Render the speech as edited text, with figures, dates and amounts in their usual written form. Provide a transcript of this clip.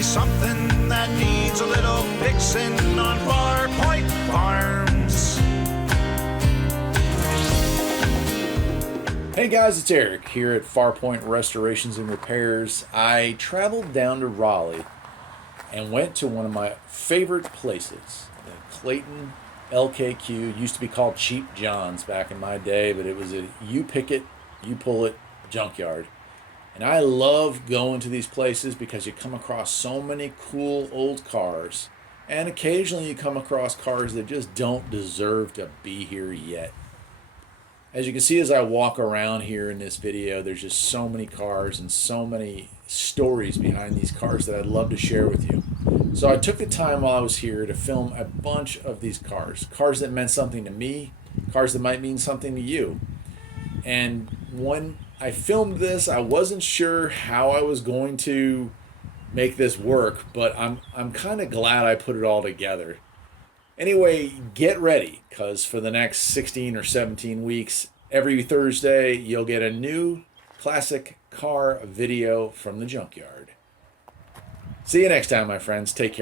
always something that needs a little fixing on Far Point Farms. Hey guys, it's Eric here at Farpoint Restorations and Repairs. I traveled down to Raleigh and went to one of my favorite places, the Clayton LKQ. Used to be called Cheap John's back in my day, but it was a you pick it, you pull it junkyard. And I love going to these places because you come across so many cool old cars, and occasionally you come across cars that just don't deserve to be here yet. As you can see as I walk around here in this video, there's just so many cars and so many stories behind these cars that I'd love to share with you. So I took the time while I was here to film a bunch of these cars. Cars that meant something to me, cars that might mean something to you. And when I filmed this, I wasn't sure how I was going to make this work, but I'm kind of glad I put it all together. Anyway, get ready, because for the next 16 or 17 weeks, every Thursday, you'll get a new classic car video from the junkyard. See you next time, my friends. Take care.